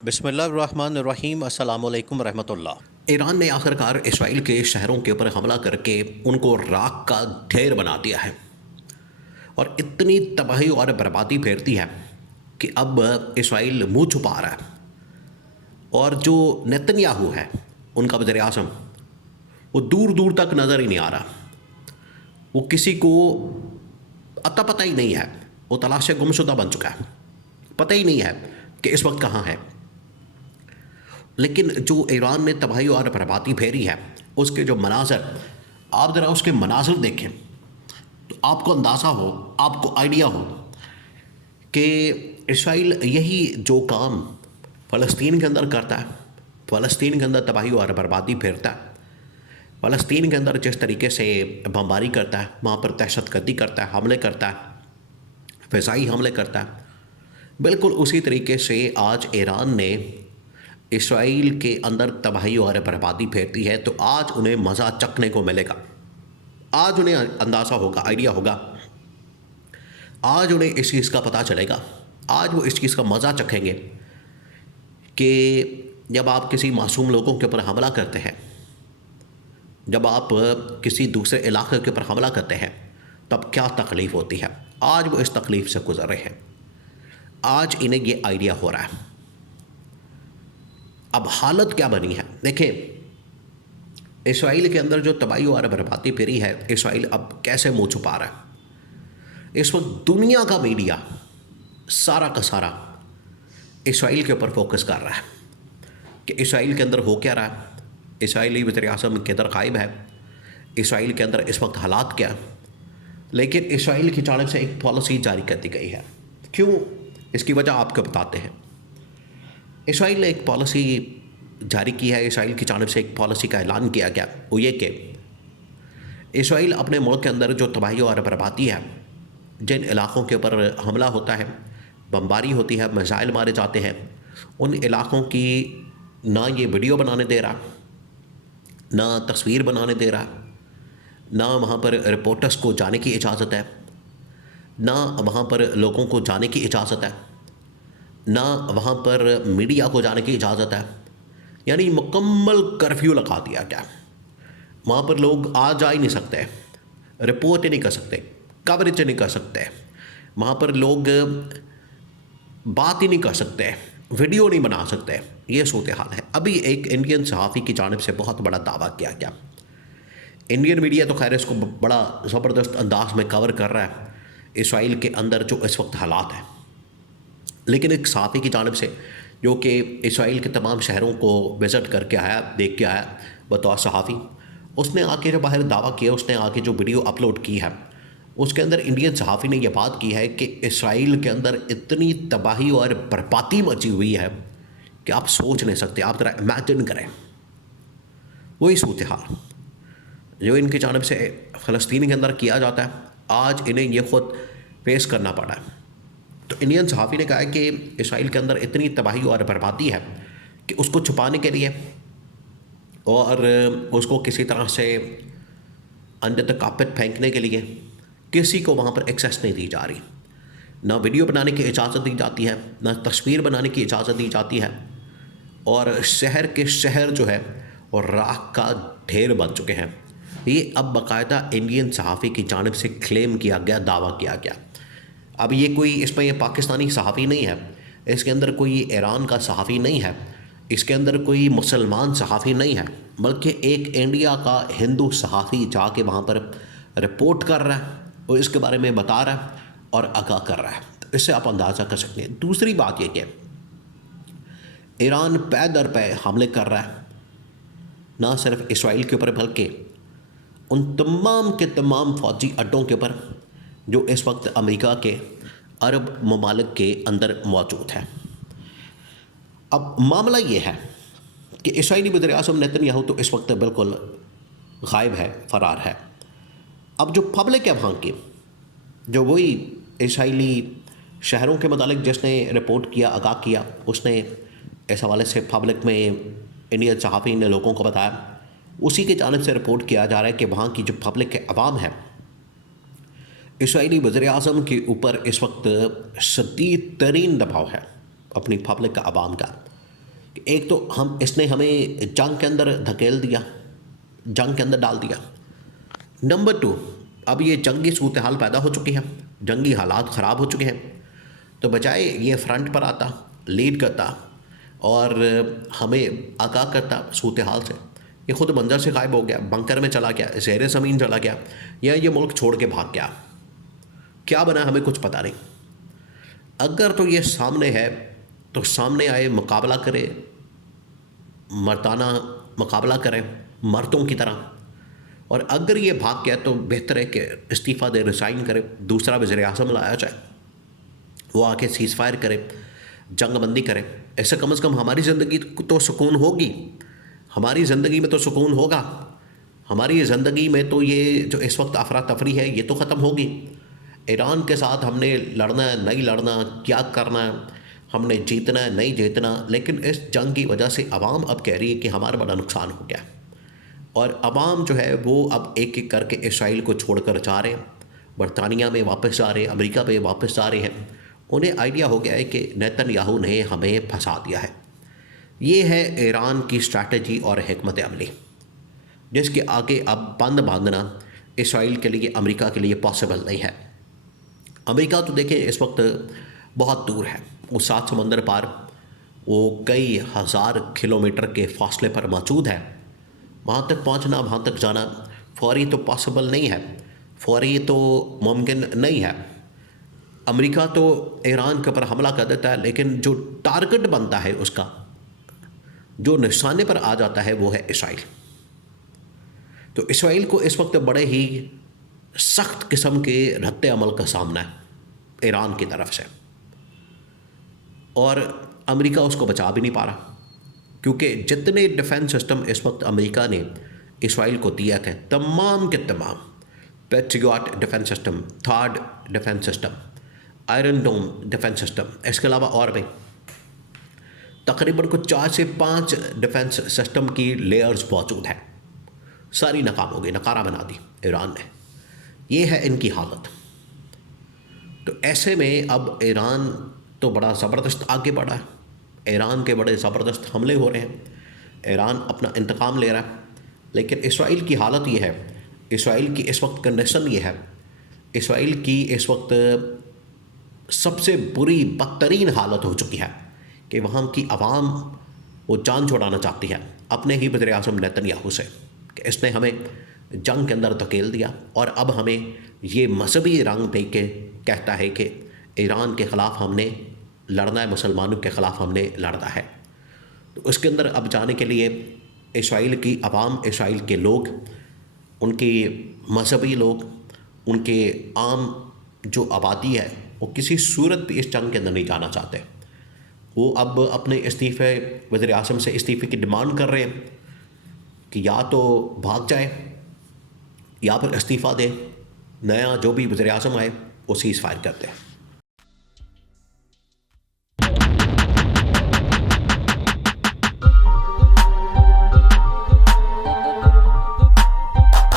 بسم اللہ الرحمن الرحیم، السلام علیکم ورحمۃ اللہ۔ ایران نے آخرکار اسرائیل کے شہروں کے اوپر حملہ کر کے ان کو راکھ کا ڈھیر بنا دیا ہے اور اتنی تباہی اور بربادی پھیرتی ہے کہ اب اسرائیل منہ چھپا رہا ہے، اور جو نیتن یاہو ہے ان کا وزیر اعظم، وہ دور دور تک نظر ہی نہیں آ رہا۔ وہ کسی کو اتا پتہ ہی نہیں ہے، وہ تلاش گمشدہ بن چکا ہے، پتہ ہی نہیں ہے کہ اس وقت کہاں ہے۔ لیکن جو ایران نے تباہی اور بربادی پھیری ہے، اس کے جو مناظر، آپ ذرا اس کے مناظر دیکھیں تو آپ کو اندازہ ہو، آپ کو آئیڈیا ہو کہ اسرائیل یہی جو کام فلسطین کے اندر کرتا ہے، فلسطین کے اندر تباہی اور بربادی پھیرتا ہے، فلسطین کے اندر جس طریقے سے بمباری کرتا ہے، وہاں پر دہشت گردی کرتا ہے، حملے کرتا ہے، فضائی حملے کرتا ہے، بالکل اسی طریقے سے آج ایران نے اسرائیل کے اندر تباہی اور بربادی پھیرتی ہے۔ تو آج انہیں مزہ چکھنے کو ملے گا، آج انہیں اندازہ ہوگا، آئیڈیا ہوگا، آج انہیں اس چیز کا پتہ چلے گا، آج وہ اس چیز کا مزہ چکھیں گے کہ جب آپ کسی معصوم لوگوں کے اوپر حملہ کرتے ہیں، جب آپ کسی دوسرے علاقے کے اوپر حملہ کرتے ہیں، تب کیا تکلیف ہوتی ہے۔ آج وہ اس تکلیف سے گزر رہے ہیں، آج انہیں یہ آئیڈیا ہو رہا ہے۔ اب حالت کیا بنی ہے دیکھیں، اسرائیل کے اندر جو تباہی اور بربادی پھیری ہے، اسرائیل اب کیسے منہ چھپا رہا ہے۔ اس وقت دنیا کا میڈیا سارا کا سارا اسرائیل کے اوپر فوکس کر رہا ہے کہ اسرائیل کے اندر ہو کیا رہا ہے، اسرائیلی وزیر اعظم کدھر غائب ہے، اسرائیل کے اندر اس وقت حالات کیا۔ لیکن اسرائیل کی جانب سے ایک پالیسی جاری کر دی گئی ہے۔ کیوں؟ اس کی وجہ آپ کو بتاتے ہیں۔ اسرائیل نے ایک پالیسی جاری کی ہے، اسرائیل کی جانب سے ایک پالیسی کا اعلان کیا گیا، وہ یہ کہ اسرائیل اپنے ملک کے اندر جو تباہی اور بربادی ہے، جن علاقوں کے اوپر حملہ ہوتا ہے، بمباری ہوتی ہے، میزائل مارے جاتے ہیں، ان علاقوں کی نہ یہ ویڈیو بنانے دے رہا، نہ تصویر بنانے دے رہا، نہ وہاں پر رپورٹرز کو جانے کی اجازت ہے، نہ وہاں پر لوگوں کو جانے کی اجازت ہے، نہ وہاں پر میڈیا کو جانے کی اجازت ہے۔ یعنی مکمل کرفیو لگا دیا گیا، وہاں پر لوگ آ جا ہی نہیں سکتے، رپورٹ ہی نہیں کر سکتے، کوریج نہیں کر سکتے، وہاں پر لوگ بات ہی نہیں کر سکتے، ویڈیو نہیں بنا سکتے۔ یہ صورتحال ہے۔ ابھی ایک انڈین صحافی کی جانب سے بہت بڑا دعویٰ کیا گیا، انڈین میڈیا تو خیر اس کو بڑا زبردست انداز میں کور کر رہا ہے، اسرائیل کے اندر جو اس وقت حالات ہیں، لیکن ایک صحافی کی جانب سے جو کہ اسرائیل کے تمام شہروں کو وزٹ کر کے آیا، دیکھ کے آیا بطور صحافی، اس نے آ کے جو باہر دعویٰ کیا، اس نے آ کے جو ویڈیو اپلوڈ کی ہے، اس کے اندر انڈین صحافی نے یہ بات کی ہے کہ اسرائیل کے اندر اتنی تباہی اور بربادی مچی ہوئی ہے کہ آپ سوچ نہیں سکتے، آپ ذرا امیجن کریں۔ وہی صورتحال جو ان کی جانب سے فلسطین کے اندر کیا جاتا ہے، آج انہیں یہ خود فیس کرنا پڑا ہے۔ تو انڈین صحافی نے کہا ہے کہ اسرائیل کے اندر اتنی تباہی اور بربادی ہے کہ اس کو چھپانے کے لیے اور اس کو کسی طرح سے انڈر دا کارپٹ پھینکنے کے لیے کسی کو وہاں پر ایکسیس نہیں دی جا رہی، نہ ویڈیو بنانے کی اجازت دی جاتی ہے، نہ تصویر بنانے کی اجازت دی جاتی ہے، اور شہر کے شہر جو ہے وہ راکھ کا ڈھیر بن چکے ہیں۔ یہ اب باقاعدہ انڈین صحافی کی جانب سے کلیم کیا گیا، دعویٰ کیا گیا۔ اب یہ کوئی، اس میں یہ پاکستانی صحافی نہیں ہے، اس کے اندر کوئی ایران کا صحافی نہیں ہے، اس کے اندر کوئی مسلمان صحافی نہیں ہے، بلکہ ایک انڈیا کا ہندو صحافی جا کے وہاں پر رپورٹ کر رہا ہے اور اس کے بارے میں بتا رہا ہے اور آگاہ کر رہا ہے۔ تو اس سے آپ اندازہ کر سکتے ہیں۔ دوسری بات یہ کہ ایران پے در پے حملے کر رہا ہے، نہ صرف اسرائیل کے اوپر بلکہ ان تمام کے تمام فوجی اڈوں کے اوپر جو اس وقت امریکہ کے عرب ممالک کے اندر موجود ہے۔ اب معاملہ یہ ہے کہ اسرائیلی وزیر اعظم نیتن یاہو تو اس وقت بالکل غائب ہے، فرار ہے۔ اب جو پبلک ہے وہاں کی، جو وہی اسرائیلی شہروں کے متعلق جس نے رپورٹ کیا، آگاہ کیا، اس نے اس حوالے سے پبلک میں انڈین صحافی نے لوگوں کو بتایا، اسی کی جانب سے رپورٹ کیا جا رہا ہے کہ وہاں کی جو پبلک کے عوام ہے، اسرائیلی وزیر اعظم کے اوپر اس وقت شدید ترین دباؤ ہے، اپنی پبلک کا، عوام کا، کہ ایک تو اس نے ہمیں جنگ کے اندر دھکیل دیا، جنگ کے اندر ڈال دیا۔ نمبر 2، اب یہ جنگی صورتحال پیدا ہو چکی ہے، جنگی حالات خراب ہو چکے ہیں، تو بجائے یہ فرنٹ پر آتا، لیڈ کرتا اور ہمیں آگاہ کرتا صورتحال سے، یہ خود منظر سے غائب ہو گیا، بنکر میں چلا گیا، زیر زمین چلا گیا، یا یہ ملک چھوڑ کے بھاگ گیا۔ کیا بنا ہمیں کچھ پتہ نہیں۔ اگر تو یہ سامنے ہے تو سامنے آئے، مقابلہ کرے، مردانہ مقابلہ کرے مردوں کی طرح، اور اگر یہ بھاگ گیا تو بہتر ہے کہ استعفیٰ دے، ریزائن کرے، دوسرا وزیر اعظم لایا جائے، وہ آ کے سیز فائر کرے، جنگ بندی کرے، ایسے کم از کم ہماری زندگی تو سکون ہوگی، ہماری زندگی میں تو سکون ہوگا، ہماری زندگی میں تو یہ جو اس وقت افراتفری ہے یہ تو ختم ہوگی۔ ایران کے ساتھ ہم نے لڑنا ہے، نہیں لڑنا، کیا کرنا ہے، ہم نے جیتنا ہے، نہیں جیتنا، لیکن اس جنگ کی وجہ سے عوام اب کہہ رہی ہے کہ ہمارا بڑا نقصان ہو گیا، اور عوام جو ہے وہ اب ایک ایک کر کے اسرائیل کو چھوڑ کر جا رہے ہیں، برطانیہ میں واپس جا رہے ہیں، امریکہ میں واپس جا رہے ہیں۔ انہیں آئیڈیا ہو گیا ہے کہ نیتن یاہو نے ہمیں پھنسا دیا ہے۔ یہ ہے ایران کی اسٹریٹجی اور حکمت عملی، جس کے آگے اب بند باندھنا اسرائیل کے لیے، امریکہ کے لیے پاسبل نہیں ہے۔ امریکہ تو دیکھیں اس وقت بہت دور ہے، وہ 7 سمندر پار، وہ کئی ہزار کلومیٹر کے فاصلے پر موجود ہے۔ وہاں تک پہنچنا، وہاں تک جانا فوری تو پاسبل نہیں ہے، فوری تو ممکن نہیں ہے۔ امریکہ تو ایران کے اوپر حملہ کر دیتا ہے، لیکن جو ٹارگٹ بنتا ہے اس کا، جو نشانے پر آ جاتا ہے، وہ ہے اسرائیل۔ تو اسرائیل کو اس وقت بڑے ہی سخت قسم کے رد عمل کا سامنا ہے ایران کی طرف سے، اور امریکہ اس کو بچا بھی نہیں پا رہا، کیونکہ جتنے ڈیفنس سسٹم اس وقت امریکہ نے اسرائیل کو دیا ہے، تمام کے تمام Patriot defence system, THAAD defence system, Iron Dome defence system, اس کے علاوہ اور بھی تقریباً کچھ 4 سے 5 ڈیفنس سسٹم کی لیئرز موجود ہیں، ساری ناکام ہو گئی، ناکارہ بنا دی ایران نے۔ یہ ہے ان کی حالت۔ تو ایسے میں اب ایران تو بڑا زبردست آگے بڑھا ہے، ایران کے بڑے زبردست حملے ہو رہے ہیں، ایران اپنا انتقام لے رہا ہے، لیکن اسرائیل کی حالت یہ ہے، اسرائیل کی اس وقت کنڈیشن یہ ہے، اسرائیل کی اس وقت سب سے بری بدترین حالت ہو چکی ہے کہ وہاں کی عوام وہ جان چھڑانا چاہتی ہے اپنے ہی وزیر اعظم نیتن یاہو سے، کہ اس نے ہمیں جنگ کے اندر دھکیل دیا، اور اب ہمیں یہ مذہبی رنگ دے کے کہتا ہے کہ ایران کے خلاف ہم نے لڑنا ہے، مسلمانوں کے خلاف ہم نے لڑنا ہے۔ تو اس کے اندر اب جانے کے لیے اسرائیل کی عوام، اسرائیل کے لوگ، ان کے مذہبی لوگ، ان کے عام جو آبادی ہے، وہ کسی صورت بھی اس جنگ کے اندر نہیں جانا چاہتے۔ وہ اب اپنے استعفے، وزیر اعظم سے استعفے کی ڈیمانڈ کر رہے ہیں کہ یا تو بھاگ جائے یا پھر استعفیٰ دے، نیا جو بھی وزیر اعظم آئے وہ سیز فائر کرتے ہیں۔